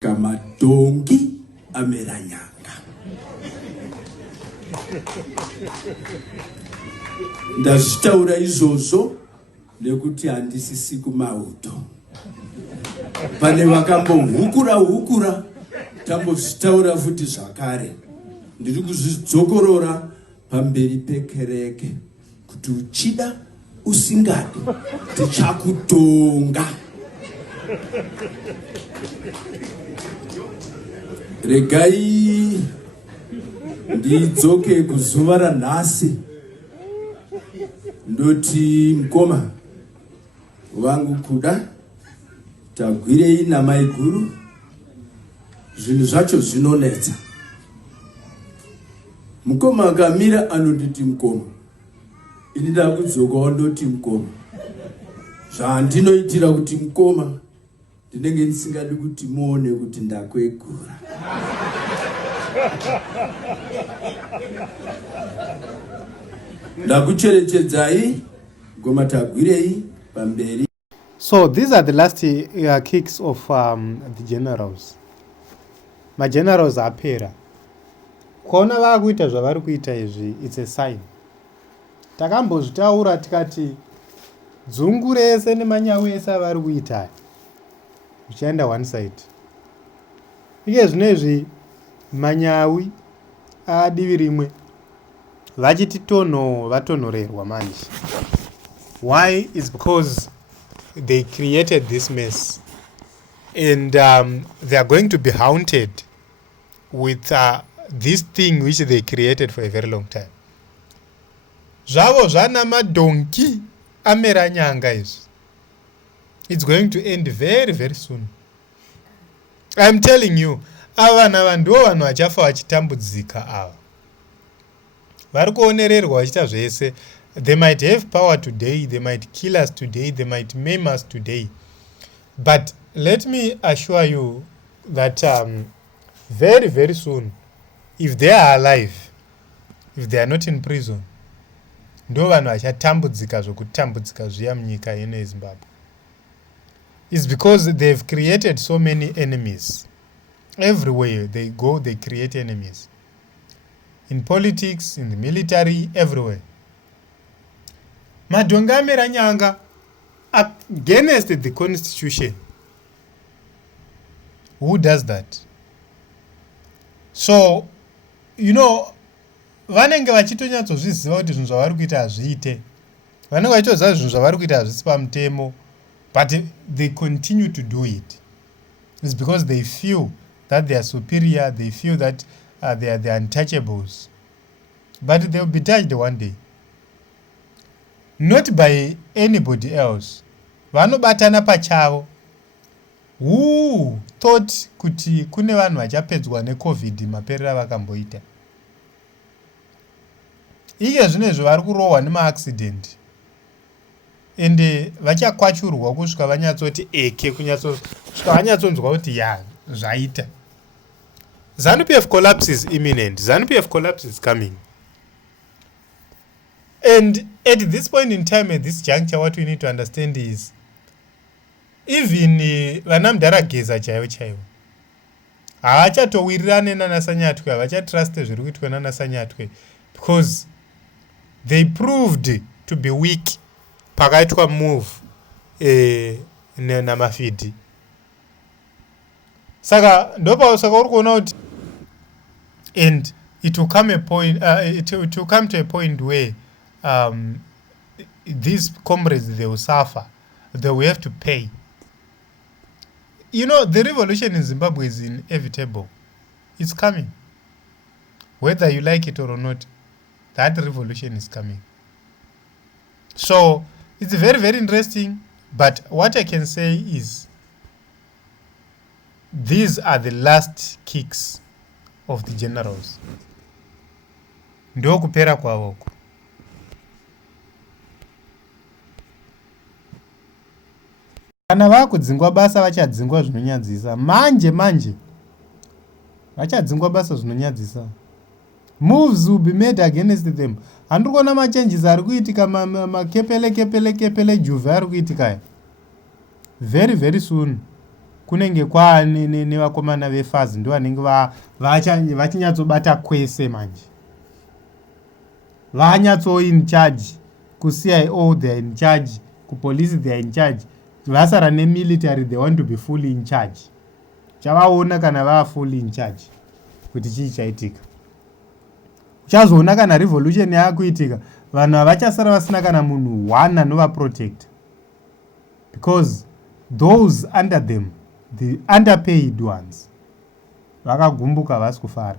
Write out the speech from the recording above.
Kamadongi ameranyanga. Ndazvitaura izvozvo nekuti handisisi kumauto. Pane vakambohukura tambozvitaura futi zvakare. Ndiri kuzvidzokorora pamberi pekereke kuti uchida usingadi tichakutonga. Regai ndidzoke kuzuva ranhasi ndoti mukoma wangu kuda tagwirei namai guru, zvinhu zvacho zvinonetsa. Mukoma akamira anonditi mukoma, ini ndakudzokawo ndoti mukoma. Zvandinoitira kuti mukoma ndinenge ndisingadi kuti muone kuti ndakwegura. Ndakucherechedzai ngoma tagwirei pamberi. So these are the last kicks of the generals. Magenerals apera. Kuona vakuita zvavari kuita izvi, it's a sign. Takambozvitaura tikati dzungu rese nemanyawu ese avari kuita zvichienda one side. Ike zvinezvi manyawi adivi rimwe vachiti vatonhorerwa manje. Why? It's because they created this mess and they are going to be haunted with this thing which they created for a very long time. Zvavo zvana madonki amera nyanga izvi. It's going to end very, very soon. I'm telling you, ava navanduo vanhu vachafa vachitambudzika ava. Vari kuonererwa vachiita zvese. They might have power today, they might kill us today, they might maim us today. But let me assure you that very, very soon, if they are alive, if they are not in prison, ndo vanhu vachatambudzika zvokutambudzika zviya munyika ino yeZimbabwe. It's because they've created so many enemies. Everywhere they go, they create enemies. In politics, in the military, everywhere. Madonga amera nyanga against the constitution. Who does that? So, you know, vanenge vachitonyatsoziziva kuti zvinhu zvavari kuita hazviite. Vanenge vachitoziva zvinhu zvavari kuita hazvisi pamutemo, but they continue to do it. It's because they feel that they are superior, they feel that they are the untouchables. But they will be touched one day. Not by anybody else. Vanobatana pachavo. Who thought kuti kune vanhu vachapedzwa neCovid maperera vakamboita. Iye zvinezvi vari kurohwa nemaaccident. Ende vachakwachurwa kusvika vanyatsoti eke kusvika vanyatsonzwa kuti ya zvaita. ZANU-PF collapse is imminent. ZANU-PF collapse is coming. And at this point in time, at this juncture, what we need to understand is even vanamdarageza chaivo havachatowirirane naNasanyatwe, havachatruste zviri kuitwa naNasanyatwe because they proved to be weak pakaitwa move namafidhi. Saka ndopa uri kuona kuti and it will come to a point where these comrades, they will suffer, they will have to pay. You know, the revolution in Zimbabwe is inevitable. It's coming. Whether you like it or not, that revolution is coming. So it's very, very interesting. But what I can say is these are the last kicks of the generals. Ndo kupera kwavoko. Kana vakudzingwa basa vachadzingwa zvinonyadzisa. Manje vachadzingwa basa zvinonyadzisa. Moves will be made against them. Handiri kuona machanges ari kuitika, makepele juve ari kuitika. Very, very soon kunenge kwaane nevakomana vefazi ndo vanenge vachinyatsobata kwese manje, vanyatso in charge, kuCIO they are in charge, kupolice they are in charge, vasara nemilitary they want to be fully in charge. Chavaona kana vaa fully in charge kuti chii chaitika. Uchazoona kana revolution yakuitika vanhu havachasara vasina kana munhu one anova-protect, because those under them, the underpaid ones, vakagumbuka vasi kufara.